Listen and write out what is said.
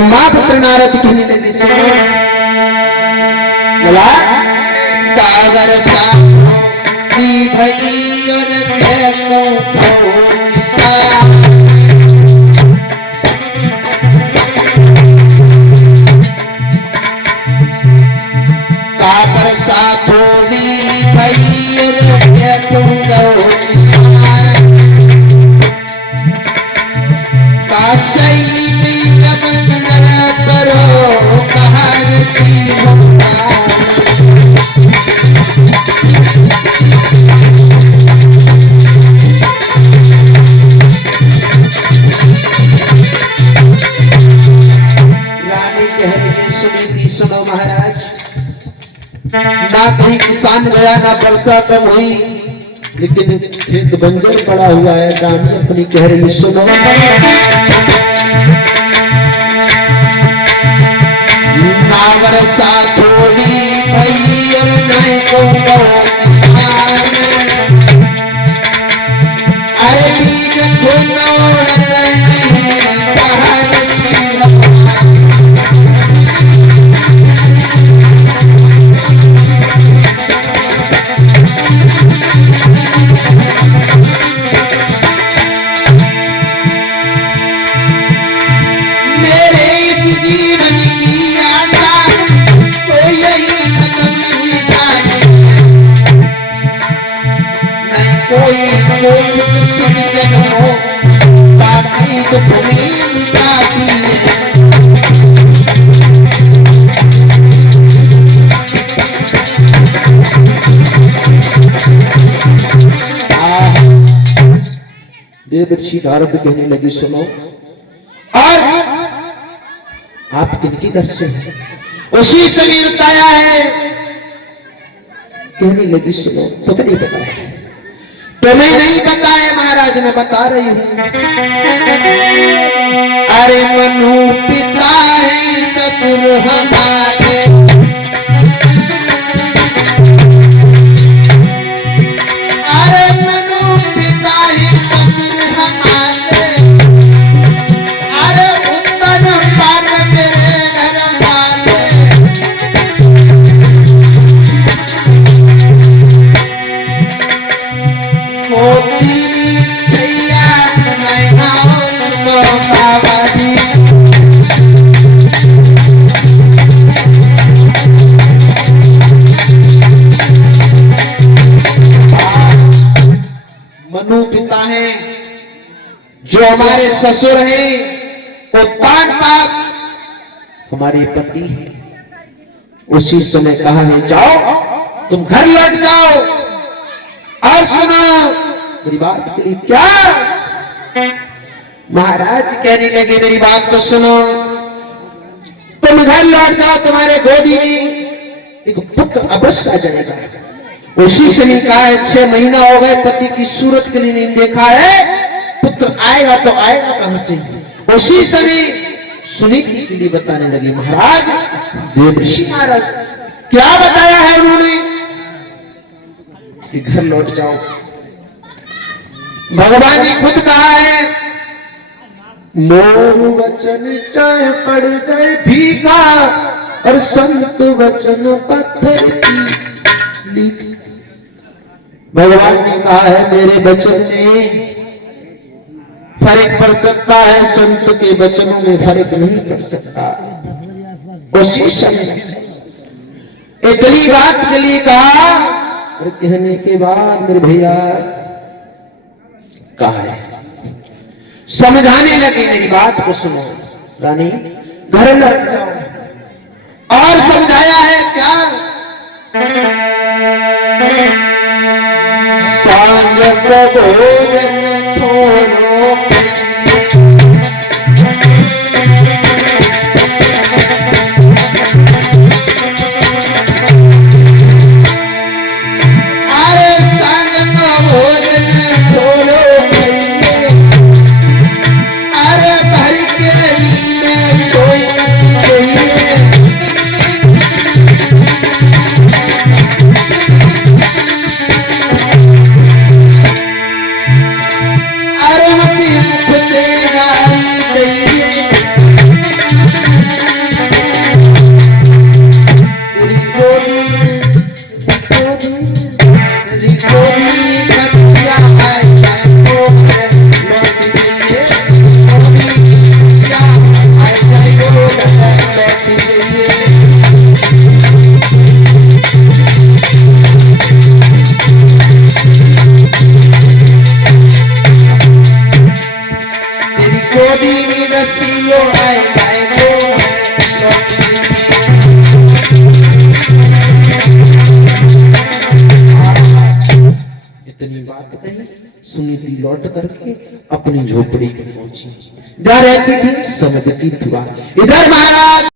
ब्रह्मापुत्र नारद कहने लगे सुनो बोला कागर साथी भाई और कैसो कागर साथोली भाई और कैसो काशई बीज बंदर करो कहार की रानी कह रही है सुनीति सुनो महाराज ना कहीं किसान गया ना वर्षा कम हुई लेकिन खेत बंजर पड़ा हुआ है। रानी अपनी कह रही सुनो नावर साथोली भई और नहीं को किसान अरे बीज खुनोड़ नहीं पहाड़ की कोई लोग सुन जनो बाकी तो भूमि मिटाती देवर्षि नारद कहने लगी सुनो और आप किनकी दर से हैं उसी समय बताया है। कहने लगी सुनो तो नहीं बताया तुम्हें नहीं पता है महाराज मैं बता रही हूं। अरे मनु पिता है ससुर हमारे अरे मनु पिता है ससुर हमारे अरे उत्तर पाट तेरे घर माते मोती छैया नैना सुनो बाबा जी मनु पिता है जो हमारे ससुर हैं उत्तान पाक हमारे पति हैं। उसी समय कहा है जाओ तुम घर लौट जाओ और सुनो मेरी बात के लिए क्या महाराज कहने लगे मेरी बात को सुनो तुम घर लौट जाओ तुम्हारे गोदी में एक पुत्र अवश्य आ जाएगा। उसी समय कहा है 6 महीना हो गए पति की सूरत के लिए नहीं देखा है पुत्र आएगा तो आएगा कहां से। उसी समय सुनीति के लिए बताने लगी महाराज देवर्षि नारद क्या बताया है उन्होंने कि घर लौट जाओ। भगवान ने खुद कहा है मोर वचन चाहे पड़ जाए भीगा और संत वचन पत्थर की लिख। भगवान ने कहा है मेरे वचन में फर्क पड़ सकता है संत के वचनों में फर्क नहीं पड़ सकता। उसी समय इतनी बात के लिए कहा और कहने के बाद मेरे भैया कहा है समझाने लगे मेरी बात को सुनो रानी घर लौट जाओ और समझाया है क्या सांझ को भोजन थोड़ो सुनीति लौट करके अपनी झोपड़ी में पहुंची। जा रहती थी समझती थी। इधर महाराज